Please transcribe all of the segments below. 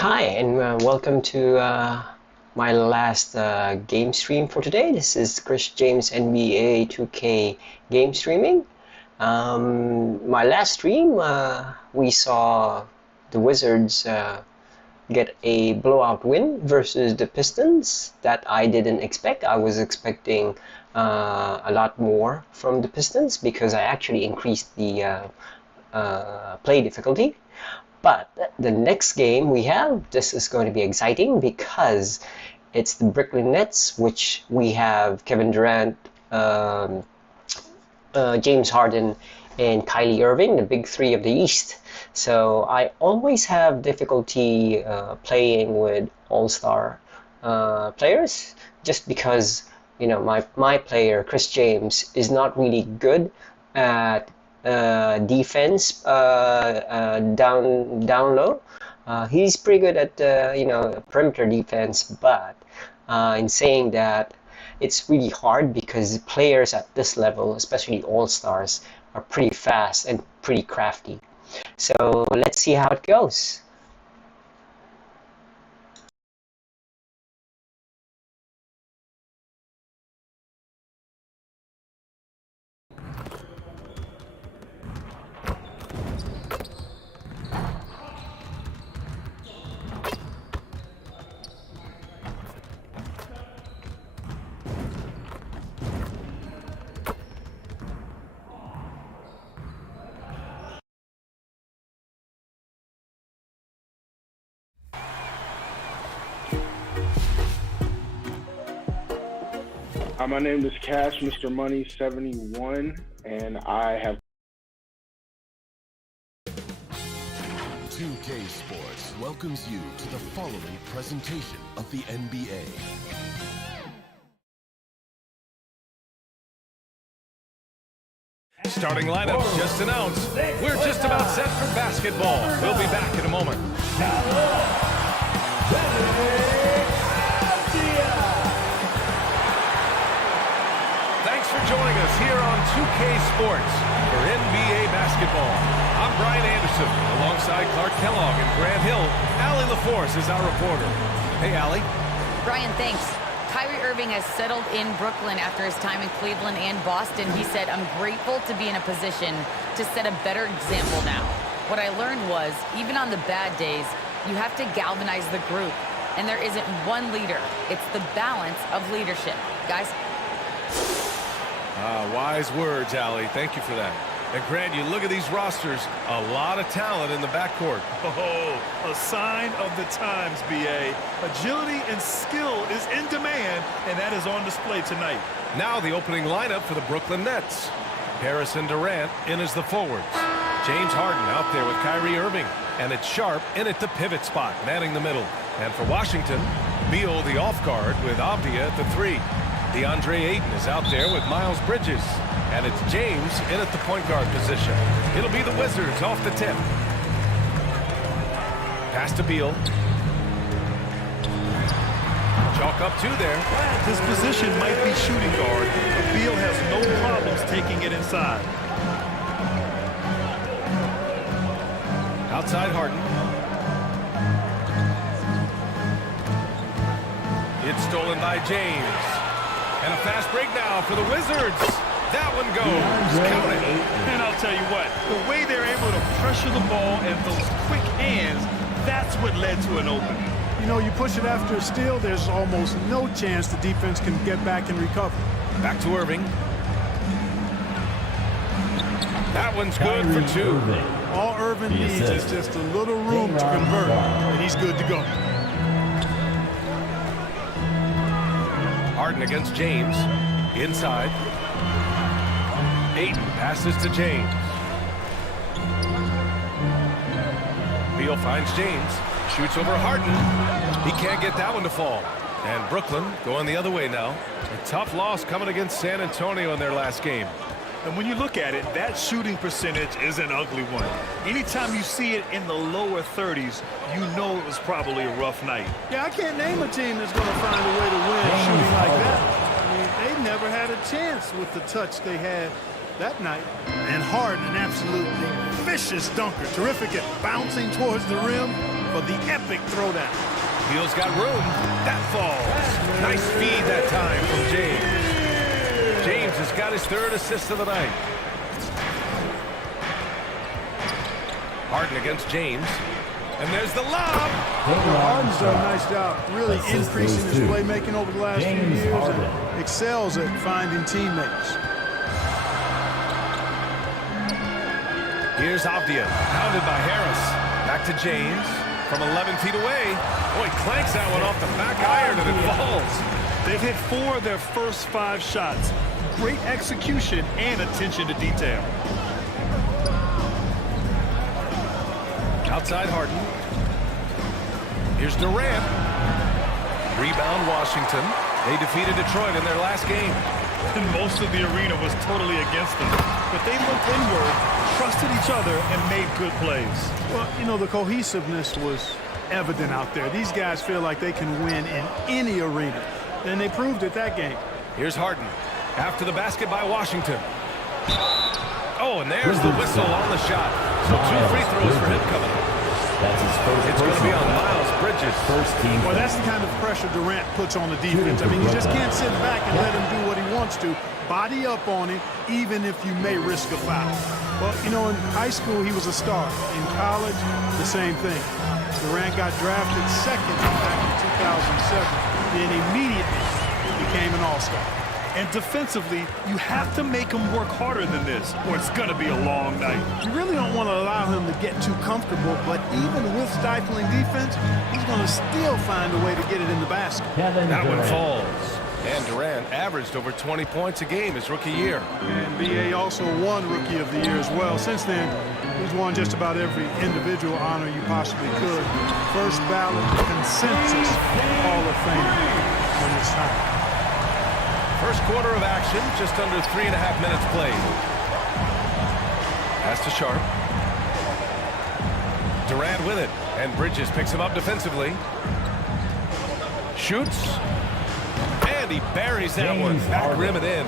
Hi, and welcome to my last game stream for today. This is Chris James NBA 2K game streaming. My last stream, we saw the Wizards get a blowout win versus the Pistons that I didn't expect. I was expecting a lot more from the Pistons because I actually increased the play difficulty. But the next game we have, this is going to be exciting because it's the Brooklyn Nets, which we have Kevin Durant, James Harden, and Kyrie Irving, the big three of the East. So I always have difficulty playing with all-star players just because my player Chris James is not really good at defense down low. He's pretty good at perimeter defense, but in saying that, it's really hard because players at this level, especially all stars, are pretty fast and pretty crafty. So let's see how it goes. My name is Cash, Mr. Money 71, and I have 2K Sports welcomes you to the following presentation of the NBA. Starting lineups just announced. We're just about set for basketball. We'll be back in a moment. Thanks for joining us here on 2K Sports for NBA basketball. I'm Brian Anderson, alongside Clark Kellogg and Grant Hill. Allie LaForce is our reporter. Hey, Allie. Brian, thanks. Kyrie Irving has settled in Brooklyn after his time in Cleveland and Boston. He said, "I'm grateful to be in a position to set a better example now. What I learned was, even on the bad days, you have to galvanize the group. And there isn't one leader. It's the balance of leadership." Guys? Wise words, Allie. Thank you for that. And Grant, you look at these rosters, a lot of talent in the backcourt. Oh, a sign of the times, B.A. Agility and skill is in demand, and that is on display tonight. Now the opening lineup for the Brooklyn Nets. Harrison Durant in as the forwards. James Harden out there with Kyrie Irving. And it's Sharp in at the pivot spot, manning the middle. And for Washington, Beal the off guard with Avdia at the 3. DeAndre Ayton is out there with Miles Bridges. And it's James in at the point guard position. It'll be the Wizards off the tip. Pass to Beal. Chalk up 2 there. This position might be shooting guard, but Beal has no problems taking it inside. Outside Harden. It's stolen by James. And a fast break now for the Wizards. That one goes. Count it. And I'll tell you what, the way they're able to pressure the ball and those quick hands, that's what led to an open. You know, you push it after a steal, there's almost no chance the defense can get back and recover. Back to Irving. That one's good for 2. All Irving needs is just a little room to convert, and he's good to go. Harden against James. Inside. Ayton passes to James. Beal finds James. Shoots over Harden. He can't get that one to fall. And Brooklyn going the other way now. A tough loss coming against San Antonio in their last game. And when you look at it, that shooting percentage is an ugly one. Anytime you see it in the lower 30s, you know it was probably a rough night. Yeah, I can't name a team that's going to find a way to win shooting like that. I mean, they never had a chance with the touch they had that night. And Harden absolutely vicious dunker. Terrific at bouncing towards the rim for the epic throwdown. Beal's got room. That falls. Nice feed that time from James. James has got his 3rd assist of the night. Harden against James. And there's the lob. Harden's done a nice job really increasing his playmaking over the last few years and excels at finding teammates. Here's Avdia, pounded by Harris. Back to James from 11 feet away. Oh, he clanks that one off the back iron and it falls. They've hit 4 of their first 5 shots. Great execution and attention to detail. Outside Harden. Here's Durant. Rebound Washington. They defeated Detroit in their last game. And most of the arena was totally against them. But they looked inward, trusted each other, and made good plays. Well, you know, the cohesiveness was evident out there. These guys feel like they can win in any arena. And they proved it that game. Here's Harden. After the basket by Washington. Oh, and there's the whistle on the shot. So 2 free throws for him coming up. That's his first. It's going to be on Miles Bridges. First team. Well, that's the kind of pressure Durant puts on the defense. I mean, you just can't sit back and let him do what he wants to. Body up on him, even if you may risk a foul. Well, you know, in high school, he was a star. In college, the same thing. Durant got drafted 2nd back in 2007. Then immediately became an all-star. And defensively, you have to make him work harder than this, or it's going to be a long night. You really don't want to allow him to get too comfortable, but even with stifling defense, he's going to still find a way to get it in the basket. That one falls. And Durant averaged over 20 points a game his rookie year. And B.A. also won Rookie of the Year as well. Since then, he's won just about every individual honor you possibly could. First ballot, consensus, Hall of Fame when it's time. First quarter of action, just under 3.5 minutes played. Pass to Sharp. Durant with it, and Bridges picks him up defensively. Shoots. And he buries that one. Back rim and in.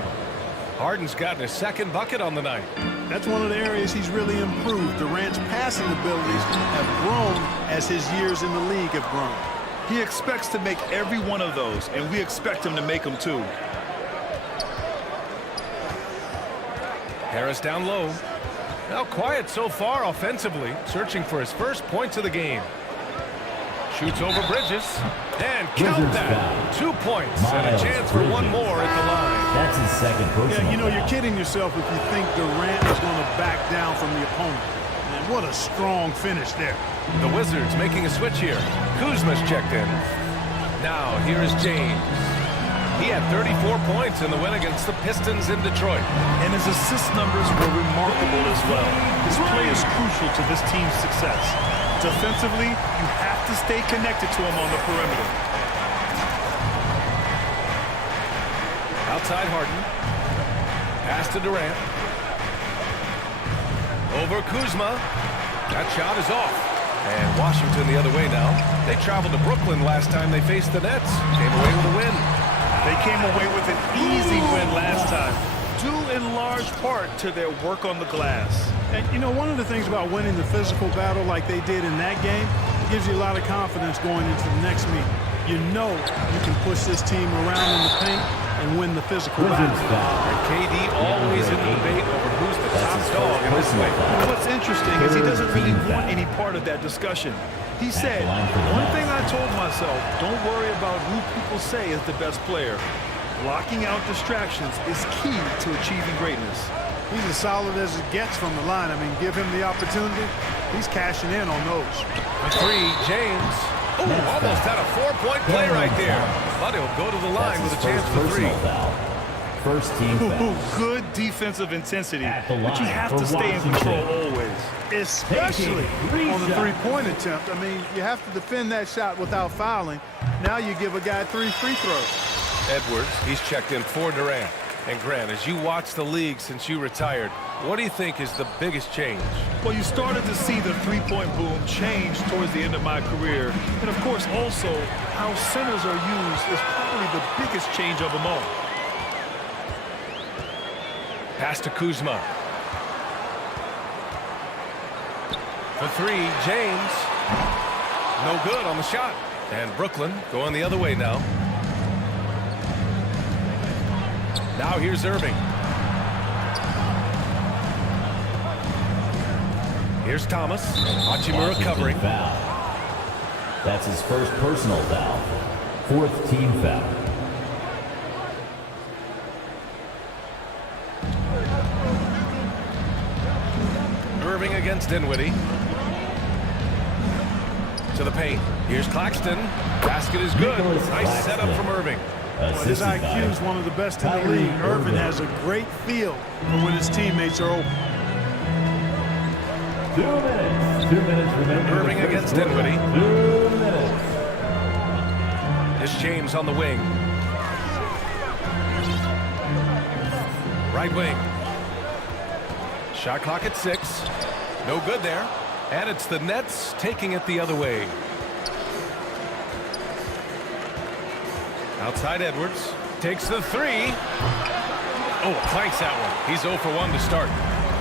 Harden's gotten his 2nd bucket on the night. That's one of the areas he's really improved. Durant's passing abilities have grown as his years in the league have grown. He expects to make every one of those, and we expect him to make them too. Harris down low. Now quiet so far offensively, searching for his first points of the game. Shoots over Bridges, and count that. 2 points and a chance for one more at the line. That's his 2nd personal. Yeah, you know, you're kidding yourself if you think Durant is going to back down from the opponent. Man, what a strong finish there. The Wizards making a switch here. Kuzma's checked in. Now here is James. He had 34 points in the win against the Pistons in Detroit. And his assist numbers were remarkable as well. His play is crucial to this team's success. Defensively, you have to stay connected to him on the perimeter. Outside Harden. Pass to Durant. Over Kuzma. That shot is off. And Washington the other way now. They traveled to Brooklyn last time they faced the Nets. Came away with a win. They came away with an easy win last time, due in large part to their work on the glass. And, you know, one of the things about winning the physical battle like they did in that game, it gives you a lot of confidence going into the next meeting. You know you can push this team around in the paint and win the physical battle. And KD always in the debate over who's the top dog in this league. What's interesting is he doesn't really want any part of that discussion. He said, one thing I told myself, don't worry about who people say is the best player. Blocking out distractions is key to achieving greatness. He's as solid as it gets from the line. I mean, give him the opportunity. He's cashing in on those. The 3, James. Oh, almost had a 4-point play right there. But he'll go to the line with a chance for 3. First team foul. Good defensive intensity, but you have to stay in control always. Especially on the 3-point attempt. I mean, you have to defend that shot without fouling. Now you give a guy 3 free throws. Edwards, he's checked in for Durant. And Grant, as you watch the league since you retired, what do you think is the biggest change? Well, you started to see the 3-point boom change towards the end of my career. And, of course, also how centers are used is probably the biggest change of them all. Pass to Kuzma. For three, James. No good on the shot. And Brooklyn going the other way now. Now here's Irving. Here's Thomas. Hachimura covering. Foul. That's his first personal foul. Fourth team foul. Irving against Dinwiddie. To the paint. Here's Claxton. Basket is good. Nice setup from Irving. His IQ is one of the best in the league. Irving has a great feel for when his teammates are open. 2 minutes. 2 minutes remaining. Irving against Dinwiddie. 2 minutes. Here's James on the wing. Right wing. Shot clock at 6. No good there. And it's the Nets taking it the other way. Outside Edwards. Takes the three. Oh, clanks that one. He's 0 for 1 to start.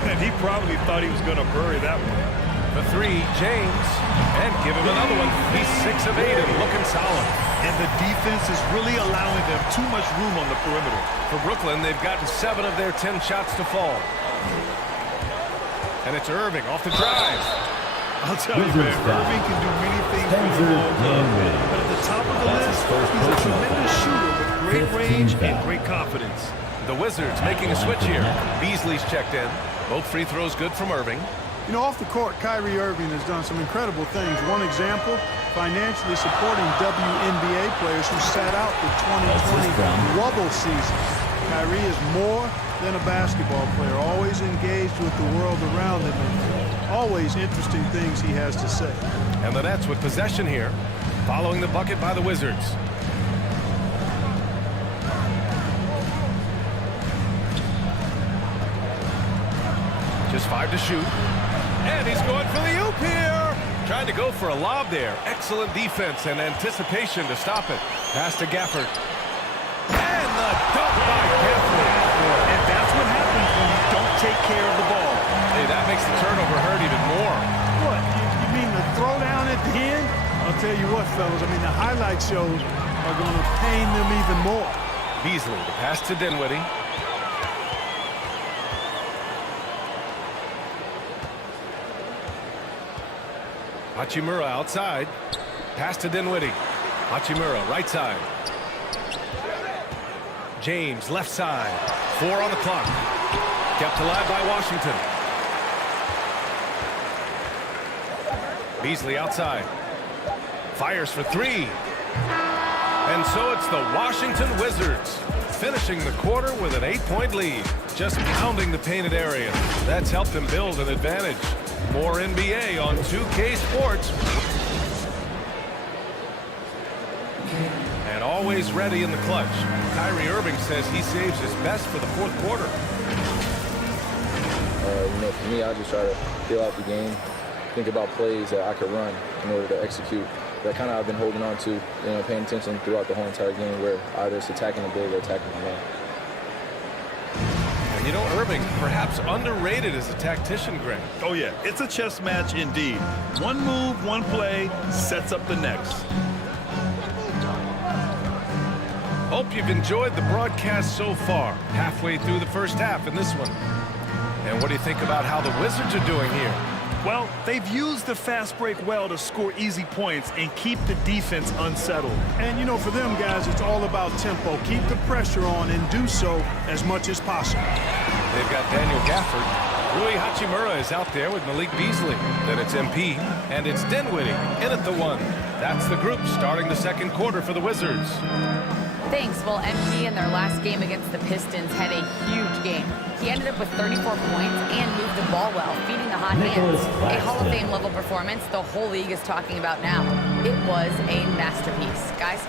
And he probably thought he was going to bury that one. For three, James. And give him another one. He's 6 of 8 and looking solid. And the defense is really allowing them too much room on the perimeter. For Brooklyn, they've gotten 7 of their 10 shots to fall. And it's Irving off the drive. I'll tell you, man, Irving can do many things for the ball club. But at the top of the list, he's a tremendous shooter with great range and great confidence. The Wizards making a switch here. Beasley's checked in. Both free throws good from Irving. You know, off the court, Kyrie Irving has done some incredible things. One example, financially supporting WNBA players who sat out the 2020 wobble season. Kyrie is more than a basketball player, always engaged with the world around him, and always interesting things he has to say. And the Nets with possession here, following the bucket by the Wizards. Just 5 to shoot. And he's going for the oop here. Trying to go for a lob there. Excellent defense and anticipation to stop it. Pass to Gafford. And the dunk by Gafford. And that's what happens when you don't take care of the ball. Hey, that makes the turnover hurt even more. What, you mean the throwdown at the end? I'll tell you what, fellas, I mean the highlight shows are going to pain them even more. Beasley, the pass to Dinwiddie. Hachimura outside. Pass to Dinwiddie. Hachimura right side. James left side. 4 on the clock. Kept alive by Washington. Beasley outside. Fires for 3. And so it's the Washington Wizards finishing the quarter with an 8-point lead. Just pounding the painted area. That's helped them build an advantage. More NBA on 2K Sports. And always ready in the clutch. Kyrie Irving says he saves his best for the fourth quarter. For me, I just try to fill out the game, think about plays that I could run in order to execute. That kind of I've been holding on to, paying attention throughout the whole entire game where either it's attacking the big or attacking the man. And you know, Irving, perhaps underrated as a tactician, Greg. Oh, yeah. It's a chess match indeed. One move, one play sets up the next. Hope you've enjoyed the broadcast so far. Halfway through the first half in this one. And what do you think about how the Wizards are doing here? Well, they've used the fast break well to score easy points and keep the defense unsettled. And, for them guys, it's all about tempo. Keep the pressure on and do so as much as possible. They've got Daniel Gafford. Rui Hachimura is out there with Malik Beasley. Then it's MP, and it's Dinwiddie in at the 1. That's the group starting the second quarter for the Wizards. Thanks. Well, MP in their last game against the Pistons had a huge game. He ended up with 34 points and moved the ball well, feeding the hot hands. A Hall of Fame level performance the whole league is talking about now. It was a masterpiece. Guys?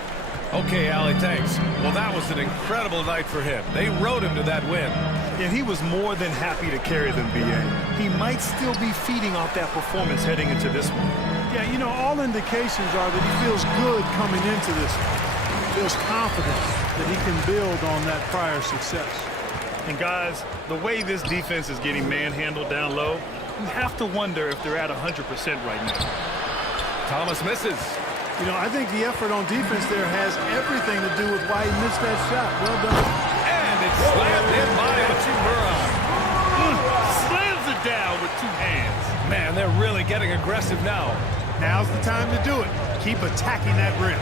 Okay, Allie, thanks. Well, that was an incredible night for him. They rode him to that win. And he was more than happy to carry them, B.A. He might still be feeding off that performance heading into this one. Yeah, all indications are that he feels good coming into this one. Feels confident that he can build on that prior success. And guys, the way this defense is getting manhandled down low, You have to wonder if they're at 100% right now. Thomas misses. You know, I think the effort on defense there has everything to do with why he missed that shot. Well done. And it's slammed in by Hachimura. Slams it down with 2 hands. Man, they're really getting aggressive now. Now's the time to do it. Keep attacking that rim.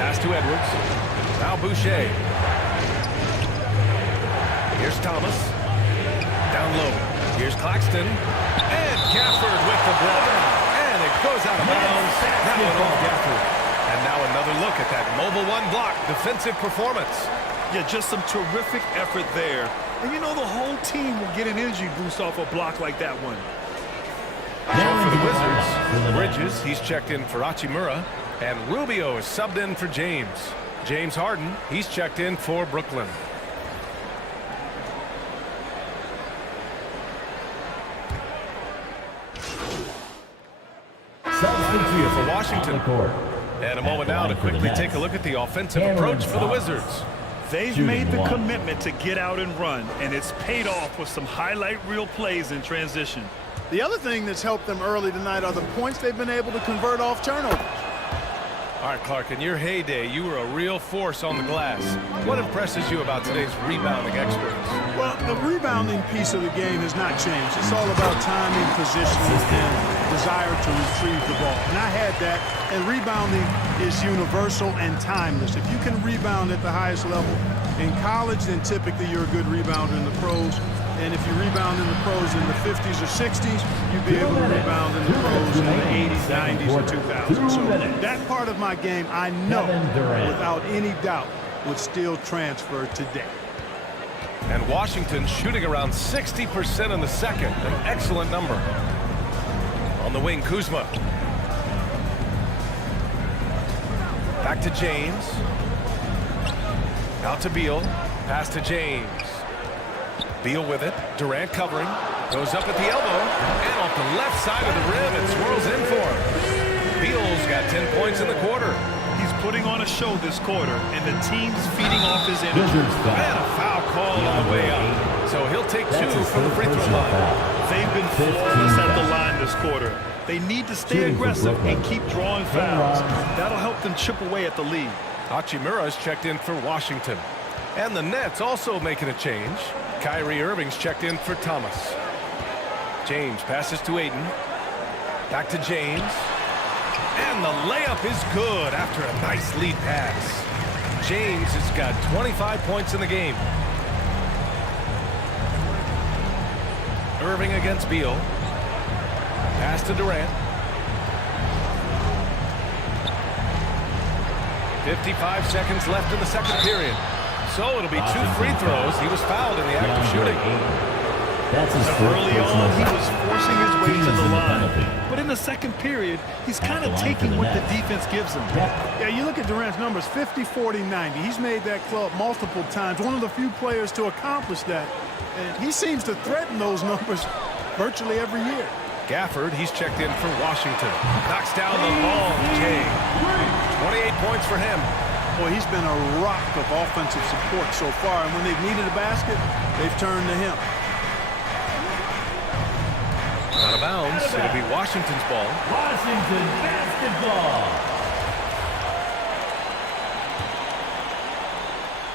Pass to Edwards. Now Boucher. Here's Thomas. Down low. Here's Claxton. And Gafford with the block. And it goes out of bounds. That one off Gafford. And now another look at that mobile 1 block defensive performance. Yeah, just some terrific effort there. And you know the whole team will get an energy boost off a block like that one. So for the Wizards, Bridges, he's checked in for Hachimura. And Rubio is subbed in for James. James Harden, he's checked in for Brooklyn. Here for Washington. And a moment now to quickly take a look at the offensive approach for the Wizards. They've made the commitment to get out and run, and it's paid off with some highlight reel plays in transition. The other thing that's helped them early tonight are the points they've been able to convert off turnovers. All right, Clark, in your heyday, you were a real force on the glass. What impresses you about today's rebounding experts? Well, the rebounding piece of the game has not changed. It's all about timing, positioning, and desire to retrieve the ball. And I had that, and rebounding is universal and timeless. If you can rebound at the highest level in college, then typically you're a good rebounder in the pros. And if you rebound in the pros in the 50s or 60s, you'd be able to rebound in the pros in the 80s, 90s, and 2000s. So that part of my game, I know, without any doubt, would still transfer today. And Washington shooting around 60% in the second. An excellent number. On the wing, Kuzma. Back to James. Out to Beal. Pass to James. Beal with it. Durant covering. Goes up at the elbow. And off the left side of the rim, it swirls in for him. Beal's got 10 points in the quarter. He's putting on a show this quarter, and the team's feeding off his energy. And a foul call on the way out. So he'll take 2 from the free throw line. They've been flawless at the line this quarter. They need to stay aggressive and keep drawing fouls. That'll help them chip away at the lead. Hachimura's checked in for Washington. And the Nets also making a change. Kyrie Irving's checked in for Thomas. James passes to Ayton. Back to James. And the layup is good after a nice lead pass. James has got 25 points in the game. Irving against Beal. Pass to Durant. 55 seconds left in the second period. So it'll be 2 free throws. He was fouled in the act of shooting. Early on, he was forcing his way to the line. But in the second period, he's kind of taking what the defense gives him. Yeah, you look at Durant's numbers, 50, 40, 90. He's made that club multiple times. One of the few players to accomplish that. And he seems to threaten those numbers virtually every year. Gafford, he's checked in for Washington. Knocks down the ball, Jay. 28 points for him. Boy, he's been a rock of offensive support so far. And when they've needed a basket, they've turned to him. Out of bounds. It'll be Washington's ball. Washington basketball.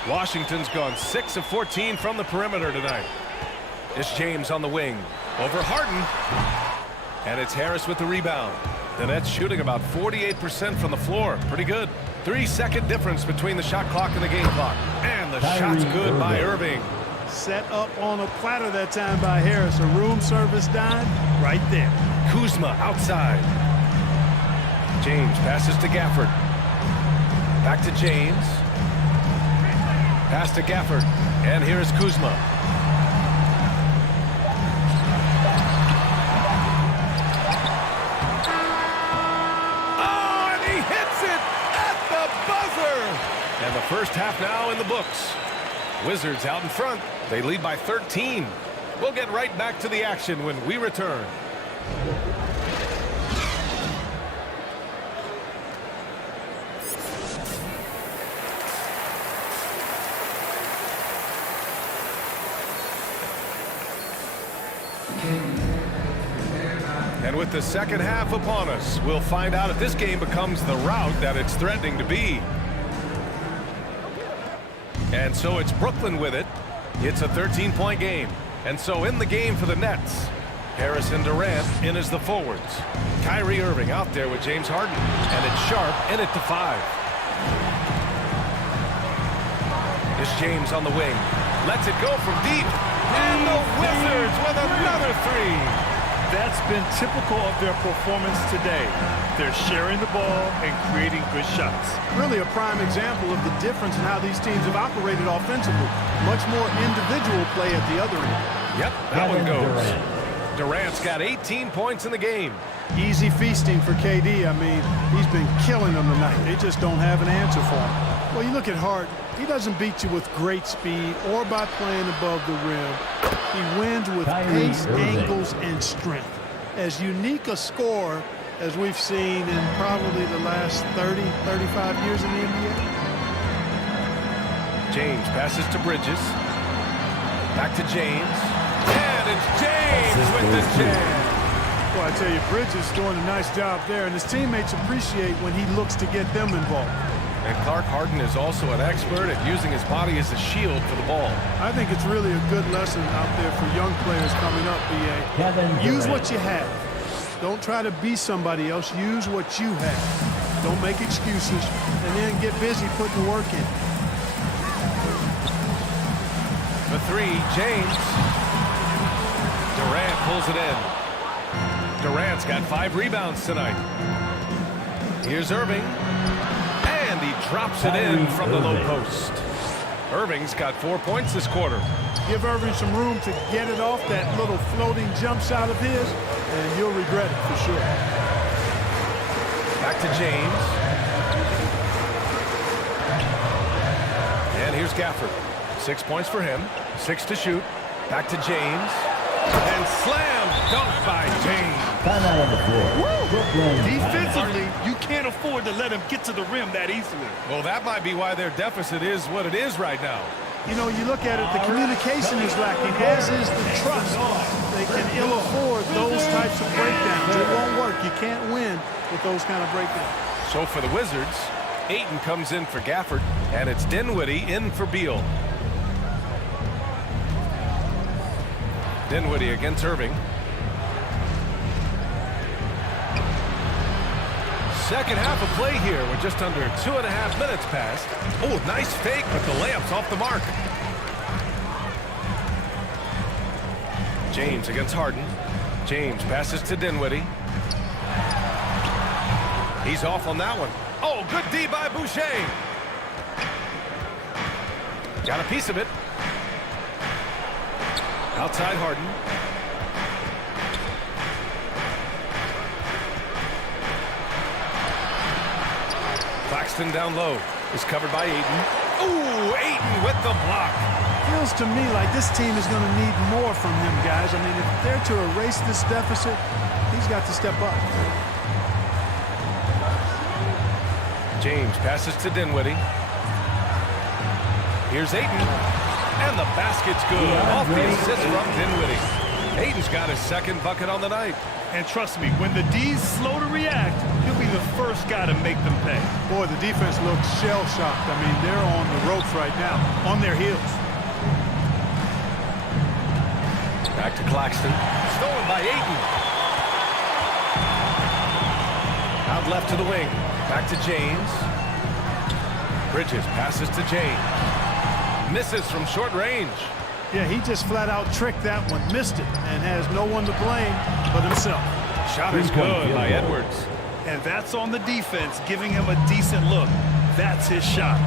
Washington's gone 6 of 14 from the perimeter tonight. It's James on the wing. Over Harden. And it's Harris with the rebound. The Nets shooting about 48% from the floor. Pretty good. 3-second difference between the shot clock and the game clock. And the shot's good by Irving. Set up on a platter that time by Harris. A room service dime right there. Kuzma outside. James passes to Gafford. Back to James. Pass to Gafford. And here's Kuzma. Oh, and he hits it at the buzzer. And the first half now in the books. Wizards out in front. They lead by 13. We'll get right back to the action when we return. And with the second half upon us, we'll find out if this game becomes the rout that it's threatening to be. And so it's Brooklyn with it. It's a 13-point game. And so in the game for the Nets, Harrison Durant in as the forwards. Kyrie Irving out there with James Harden. And it's Sharp in at the 5. It's James on the wing. Lets it go from deep. And the Wizards with another 3. That's been typical of their performance today. They're sharing the ball and creating good shots. Really a prime example of the difference in how these teams have operated offensively. Much more individual play at the other end. Yep, that one goes. Durant's got 18 points in the game. Easy feasting for KD. I mean, he's been killing them tonight. They just don't have an answer for him. Well, you look at Harden. He doesn't beat you with great speed or by playing above the rim. He wins with pace, angles, and strength. As unique a scorer as we've seen in probably the last 30, 35 years in the NBA. James passes to Bridges. Back to James. And it's James with the jam. Well, I tell you, Bridges doing a nice job there, and his teammates appreciate when he looks to get them involved. And Clark Harden is also an expert at using his body as a shield for the ball. I think it's really a good lesson out there for young players coming up, B.A. Use what you have. Don't try to be somebody else. Use what you have. Don't make excuses, and then get busy putting the work in. The 3, James. Durant pulls it in. Durant's got 5 rebounds tonight. Here's Irving. And he drops it in from the low post. Irving's got 4 points this quarter. Give Irving some room to get it off that little floating jump shot of his, and you'll regret it for sure. Back to James. And here's Gafford. 6 points for him. 6 to shoot. Back to James. And slam dunk by James. Time on the floor. Defensively, you can't afford to let him get to the rim that easily. Well, that might be why their deficit is what it is right now. You know, you look at it, the communication is lacking, as is the trust. They can ill afford those types of breakdowns. It won't work. You can't win with those kind of breakdowns. So for the Wizards, Ayton comes in for Gafford, and it's Dinwiddie in for Beal. Dinwiddie against Irving. Second half of play here. We're just under 2.5 minutes past. Oh, nice fake, but the layup's off the mark. James against Harden. James passes to Dinwiddie. He's off on that one. Oh, good D by Boucher. Got a piece of it. Outside Harden. Claxton down low. Is covered by Ayton. Ooh, Ayton with the block. Feels to me like this team is going to need more from him, guys. I mean, if they're to erase this deficit, he's got to step up. James passes to Dinwiddie. Here's Ayton. And the basket's good. Off the assist from Dinwiddie. Ayton's got his second bucket on the night. And trust me, when the D's slow to react, he'll be the first guy to make them pay. Boy, the defense looks shell-shocked. I mean, they're on the ropes right now, on their heels. Back to Claxton. Stolen by Ayton. Out left to the wing. Back to James. Bridges passes to James. Misses from short range. Yeah, he just flat out tricked that one, missed it, and has no one to blame but himself. Shot is good by Edwards. And that's on the defense, giving him a decent look. That's his shot.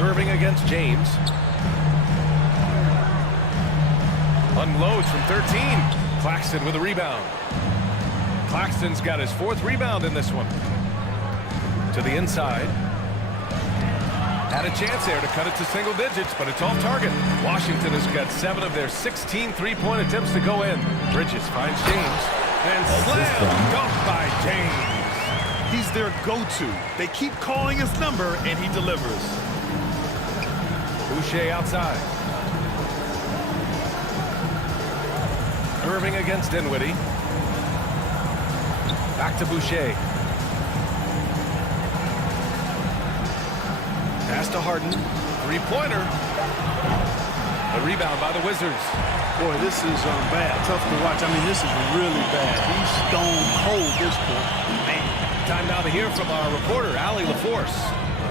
Irving against James. Unloads from 13. Claxton with a rebound. Claxton's got his 4th rebound in this one. To the inside. Had a chance there to cut it to single digits, but it's off target. Washington has got 7 of their 16 three-point attempts to go in. Bridges finds James. And slam dunk by James. He's their go-to. They keep calling his number, and he delivers. Boucher outside. Irving against Dinwiddie. Back to Boucher. Pass to Harden. Three-pointer. A rebound by the Wizards. Boy, this is bad. Tough to watch. I mean, this is really bad. He's stone cold this point. Man. Time now to hear from our reporter, Allie LaForce.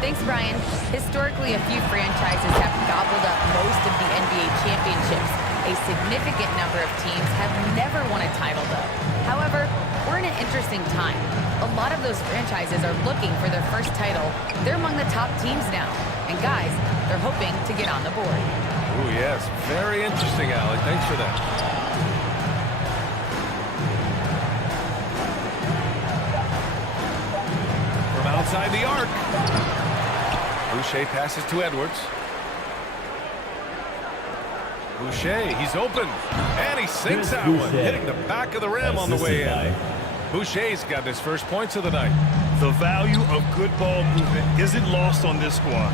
Thanks, Brian. Historically, a few franchises have gobbled up most of the NBA championships. A significant number of teams have never won a title, though. However, we're in an interesting time. A lot of those franchises are looking for their first title. They're among the top teams now. And guys, they're hoping to get on the board. Oh, yes. Very interesting, Allie. Thanks for that. From outside the arc. Boucher passes to Edwards. Boucher, he's open. And he sinks that one, hitting the back of the rim on the way in. Boucher's got his first points of the night. The value of good ball movement isn't lost on this squad.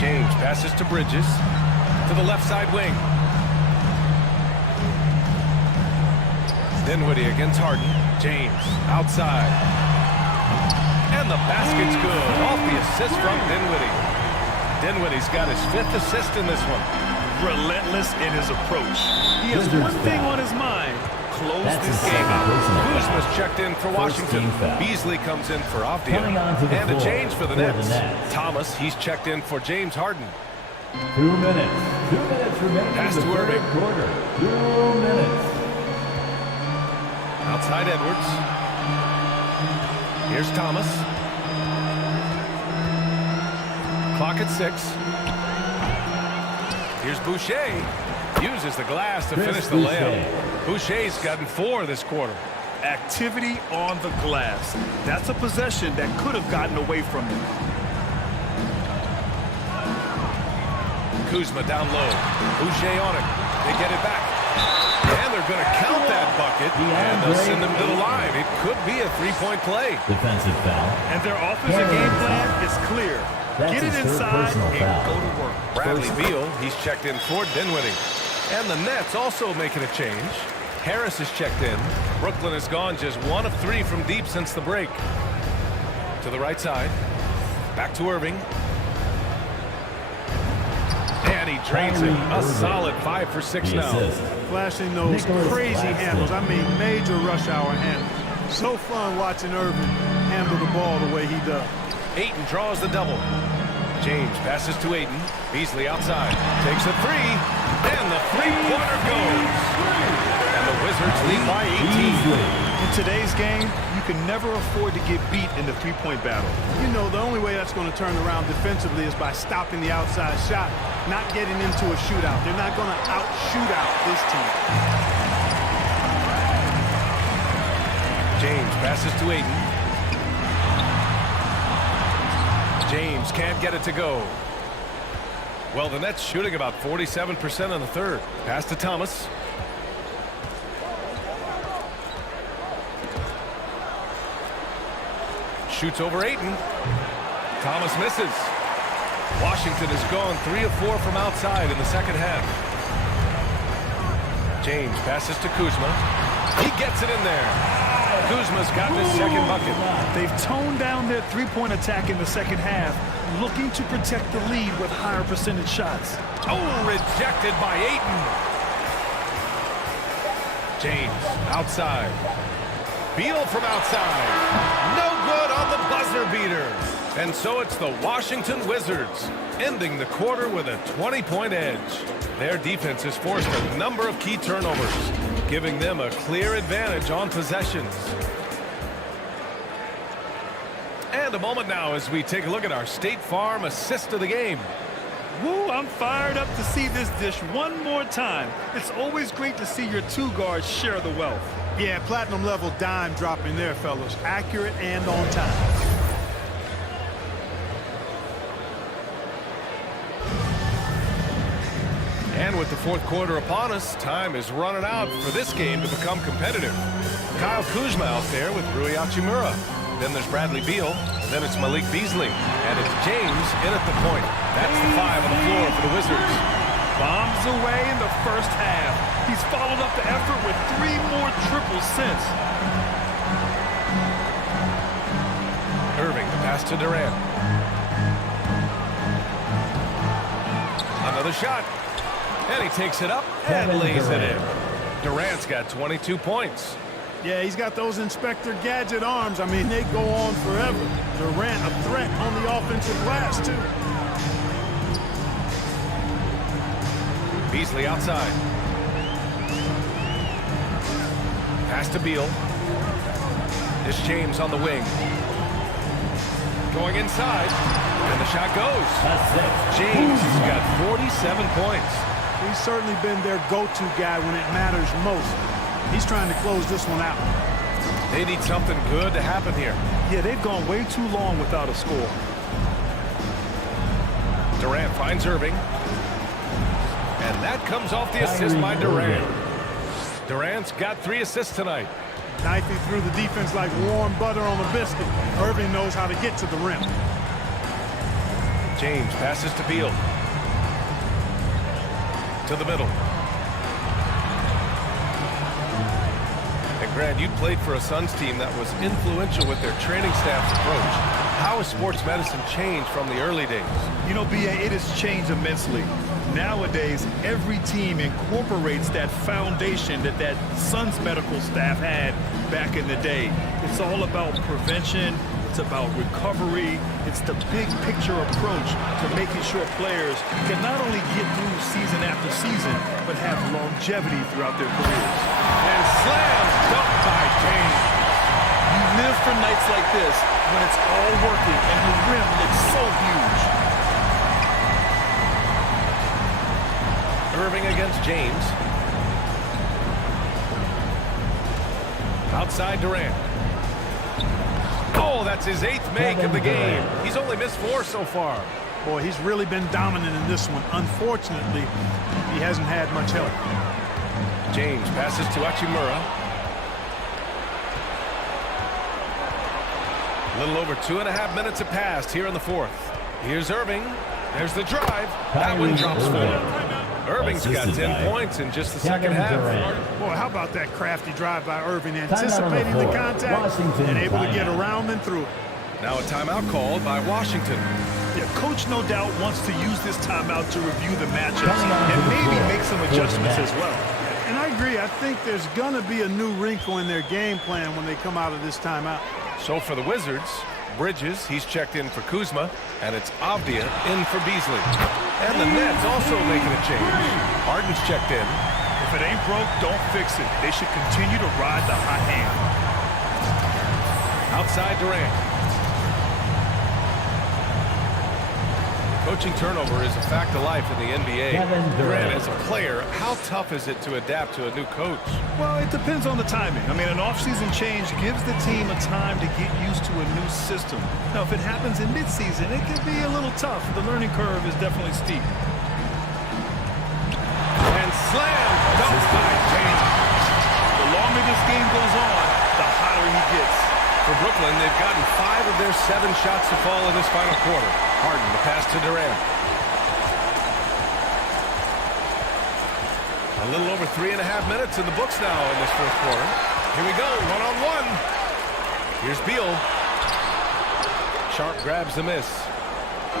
James passes to Bridges. To the left side wing. Dinwiddie against Harden. James outside. And the basket's good. Off the assist from Dinwiddie. Dinwiddie's got his 5th assist in this one. Relentless in his approach. He has one thing on his mind. Close this game out. Kuzma's checked in for Washington. Beasley comes in for Avdia. And a change for the Nets. Thomas, he's checked in for James Harden. 2 minutes. 2 minutes remaining. Pass in to the Irving. third quarter. 2 minutes. Outside Edwards. Here's Thomas. Clock at 6. Here's Boucher. Uses the glass to finish the layup. Boucher's gotten 4 this quarter. Activity on the glass. That's a possession that could have gotten away from him. Kuzma down low. Boucher on it. They get it back. And they're going to count that bucket. And they'll send them to the line. It could be a 3-point play. Defensive foul. And their offensive game plan is clear. Get it inside and go to work. Bradley Beal, he's checked in for Dinwiddie. And the Nets also making a change. Harris is checked in. Brooklyn has gone just 1 of 3 from deep since the break. To the right side. Back to Irving. And he drains it. A solid 5 for 6 now. Flashing those crazy handles. I mean, major rush hour handles. So fun watching Irving handle the ball the way he does. Ayton draws the double. James passes to Ayton. Beasley outside. Takes a 3. And the three-pointer goes. And the Wizards lead by 18. In today's game, you can never afford to get beat in the three-point battle. You know, the only way that's going to turn around defensively is by stopping the outside shot, not getting into a shootout. They're not going to out-shootout this team. James passes to Ayton. James can't get it to go. Well, the Nets shooting about 47% in the third. Pass to Thomas. Shoots over Ayton. Thomas misses. Washington has gone 3 of 4 from outside in the second half. James passes to Kuzma. He gets it in there. Kuzma's got his second bucket. They've toned down their three-point attack in the second half, looking to protect the lead with higher percentage shots. Oh, rejected by Ayton. James outside. Beal from outside. No good on the buzzer beater. And so it's the Washington Wizards ending the quarter with a 20-point edge. Their defense has forced a number of key turnovers, giving them a clear advantage on possessions. And a moment now as we take a look at our State Farm assist of the game. Woo, I'm fired up to see this dish one more time. It's always great to see your two guards share the wealth. Yeah, platinum level dime dropping there, fellas. Accurate and on time. And with the fourth quarter upon us, time is running out for this game to become competitive. Kyle Kuzma out there with Rui Hachimura. Then there's Bradley Beal. Then it's Malik Beasley. And it's James in at the point. That's the 5 on the floor for the Wizards. Bombs away in the first half. He's followed up the effort with 3 more triples since. Irving, the pass to Durant. Another shot. And he takes it up and lays it in. Durant's got 22 points. Yeah, he's got those Inspector Gadget arms. I mean, they go on forever. Durant, a threat on the offensive glass, too. Beasley outside. Pass to Beal. This James on the wing. Going inside. And the shot goes. James has got 47 points. He's certainly been their go-to guy when it matters most. He's trying to close this one out. They need something good to happen here. Yeah, they've gone way too long without a score. Durant finds Irving. And that comes off the assist by Durant. Durant's got 3 assists tonight. Knifing through the defense like warm butter on a biscuit. Irving knows how to get to the rim. James passes to Beal. To the middle. And Grant, you played for a Suns team that was influential with their training staff's approach. How has sports medicine changed from the early days? You know, B.A., it has changed immensely. Nowadays, every team incorporates that foundation that Suns medical staff had back in the day. It's all about prevention. It's about recovery. It's the big picture approach to making sure players can not only get through season after season, but have longevity throughout their careers. And slam dunk by James. You live for nights like this when it's all working and the rim looks so huge. Irving against James. Outside Durant. Oh, that's his 8th make of the game. He's only missed 4 so far. Boy, he's really been dominant in this one. Unfortunately, he hasn't had much help. James passes to Hachimura. A little over 2.5 minutes have passed here in the 4th. Here's Irving. There's the drive. That one drops 4. Irving's got 10 points in just the second half. Boy, how about that crafty drive by Irving, anticipating the contact and able to get around and through it. Now a timeout called by Washington. Yeah, coach no doubt wants to use this timeout to review the matchups and maybe make some adjustments as well. And I agree. I think there's going to be a new wrinkle in their game plan when they come out of this timeout. So for the Wizards, Bridges, he's checked in for Kuzma, and it's Avdia in for Beasley. And the Nets also making a change. Harden's checked in. If it ain't broke, don't fix it. They should continue to ride the hot hand. Outside Durant. Coaching turnover is a fact of life in the NBA. Durant, as a player, how tough is it to adapt to a new coach? Well, it depends on the timing. I mean, an offseason change gives the team a time to get used to a new system. Now, if it happens in midseason, it can be a little tough. The learning curve is definitely steep. And slam dunk by James. The longer this game goes on, the hotter he gets. For Brooklyn, they've gotten 5 of their 7 shots to fall in this final quarter. Harden, the pass to Durant. A little over 3.5 minutes in the books now in this 4th quarter. Here we go, one-on-one. Here's Beal. Sharp grabs the miss.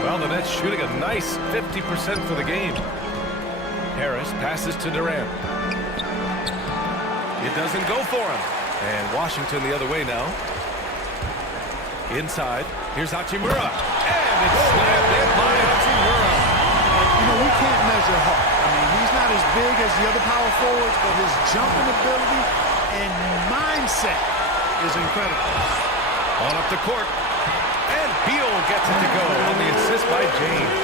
Well, the Nets shooting a nice 50% for the game. Harris passes to Durant. It doesn't go for him. And Washington the other way now. Inside, here's Hachimura, and it's slammed in by Hachimura. You know, we can't measure Hart. I mean, he's not as big as the other power forwards, but his jumping ability and mindset is incredible. On up the court, and Beal gets it to go on the assist by James.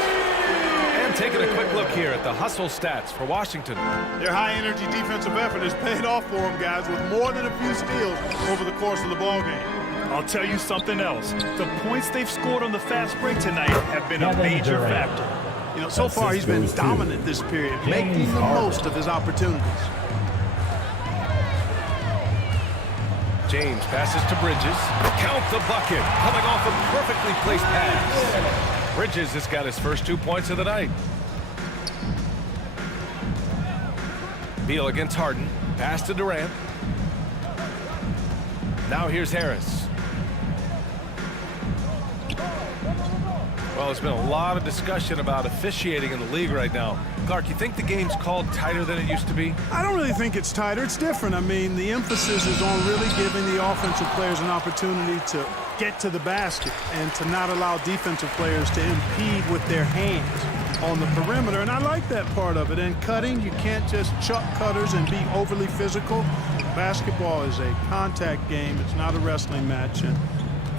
And taking a quick look here at the hustle stats for Washington. Their high-energy defensive effort has paid off for them, guys, with more than a few steals over the course of the ballgame. I'll tell you something else. The points they've scored on the fast break tonight have been a major factor. You know, so far he's been dominant this period, making the most of his opportunities. James passes to Bridges. Count the bucket. Coming off a perfectly placed pass. Bridges has got his first 2 points of the night. Beal against Harden. Pass to Durant. Now here's Harris. Well, there's been a lot of discussion about officiating in the league right now. Clark, you think the game's called tighter than it used to be? I don't really think it's tighter. It's different. I mean, the emphasis is on really giving the offensive players an opportunity to get to the basket and to not allow defensive players to impede with their hands on the perimeter. And I like that part of it. And cutting, you can't just chuck cutters and be overly physical. Basketball is a contact game. It's not a wrestling match. And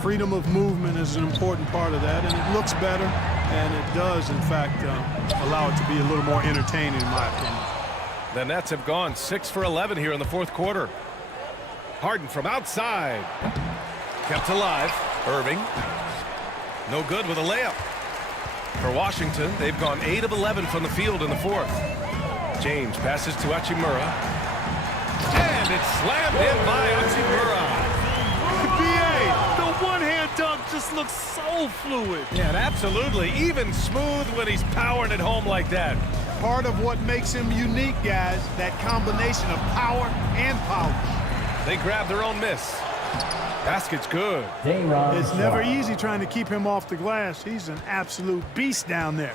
freedom of movement is an important part of that, and it looks better, and it does, in fact, allow it to be a little more entertaining, in my opinion. The Nets have gone 6 for 11 here in the fourth quarter. Harden from outside. Kept alive. Irving. No good with a layup. For Washington, they've gone 8 of 11 from the field in the fourth. James passes to Hachimura. And it's slammed in by Hachimura. One-hand dunk just looks so fluid. Yeah, absolutely. Even smooth when he's powering it home like that. Part of what makes him unique, guys, that combination of power and polish. They grab their own miss. Basket's good. It's never easy trying to keep him off the glass. He's an absolute beast down there.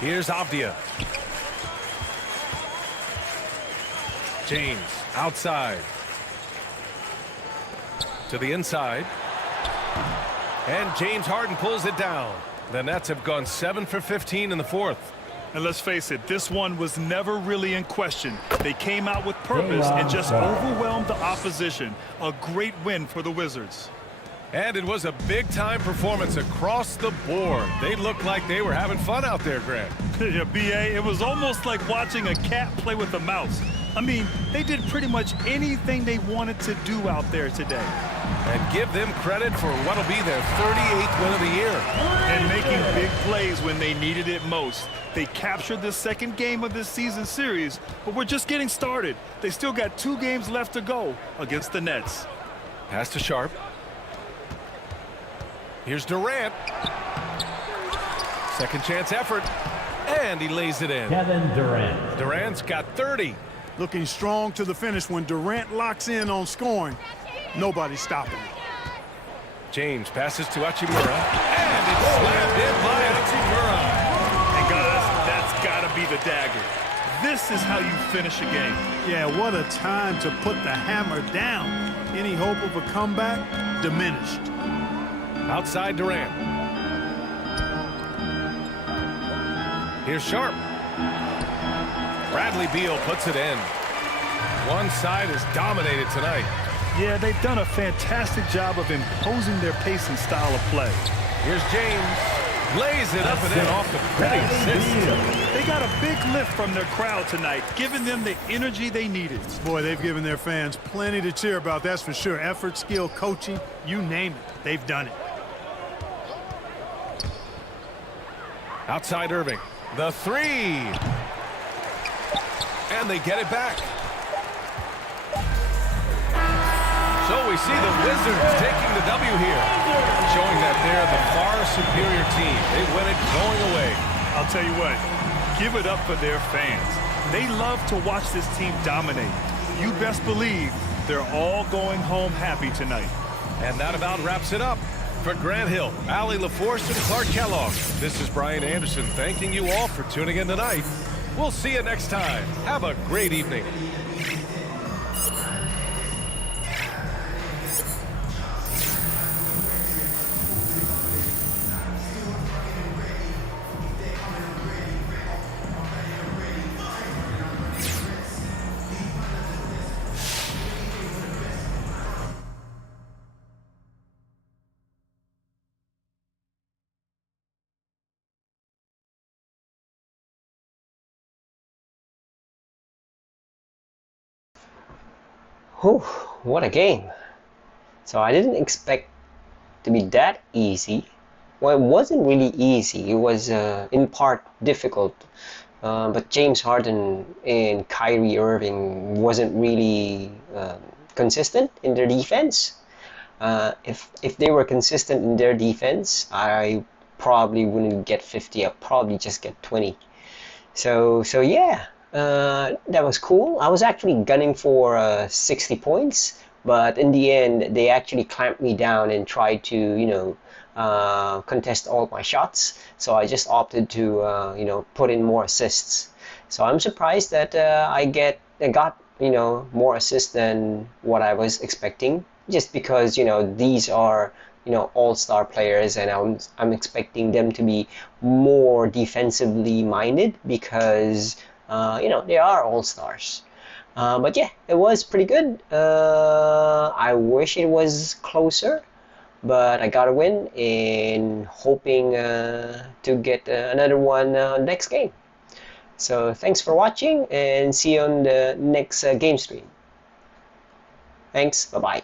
Here's Avdia. James outside. To the inside. And James Harden pulls it down. The Nets have gone 7 for 15 in the fourth. And let's face it, this one was never really in question. They came out with purpose and just overwhelmed the opposition. A great win for the Wizards. And it was a big-time performance across the board. They looked like they were having fun out there, Grant. Yeah, B.A., it was almost like watching a cat play with a mouse. I mean, they did pretty much anything they wanted to do out there today. And give them credit for what'll be their 38th win of the year. And making big plays when they needed it most. They captured the second game of this season series, but we're just getting started. They still got 2 games left to go against the Nets. Pass to Sharp. Here's Durant. Second chance effort. And he lays it in. Kevin Durant. Durant's got 30. Looking strong to the finish. When Durant locks in on scoring, nobody's stopping him. James passes to Hachimura. And it's slammed in by Hachimura. And guys, that's got to be the dagger. This is how you finish a game. Yeah, what a time to put the hammer down. Any hope of a comeback diminished. Outside Durant. Here's Sharp. Bradley Beal puts it in. One side is dominated tonight. Yeah, they've done a fantastic job of imposing their pace and style of play. Here's James. Lays it up and in off the pretty assist. They got a big lift from their crowd tonight, giving them the energy they needed. Boy, they've given their fans plenty to cheer about, that's for sure. Effort, skill, coaching, you name it. They've done it. Outside Irving. The three. And they get it back. So we see the Wizards taking the W here, showing that they're the far superior team. They win it going away. I'll tell you what, give it up for their fans. They love to watch this team dominate. You best believe they're all going home happy tonight. And that about wraps it up. For Grant Hill, Allie LaForce, and Clark Kellogg, this is Brian Anderson thanking you all for tuning in tonight. We'll see you next time. Have a great evening. Whew, what a game. So I didn't expect to be that easy. Well, it wasn't really easy. It was in part difficult. But James Harden and Kyrie Irving wasn't really consistent in their defense. If they were consistent in their defense, I probably wouldn't get 50. I'd probably just get 20. So yeah, that was cool. I was actually gunning for 60 points, but in the end, they actually clamped me down and tried to, contest all my shots. So I just opted to, put in more assists. So I'm surprised that I got, more assists than what I was expecting, just because, these are, all-star players, and I'm expecting them to be more defensively minded because they are all-stars. But yeah, it was pretty good. I wish it was closer, but I got a win and hoping to get another one next game. So thanks for watching and see you on the next game stream. Thanks, bye-bye.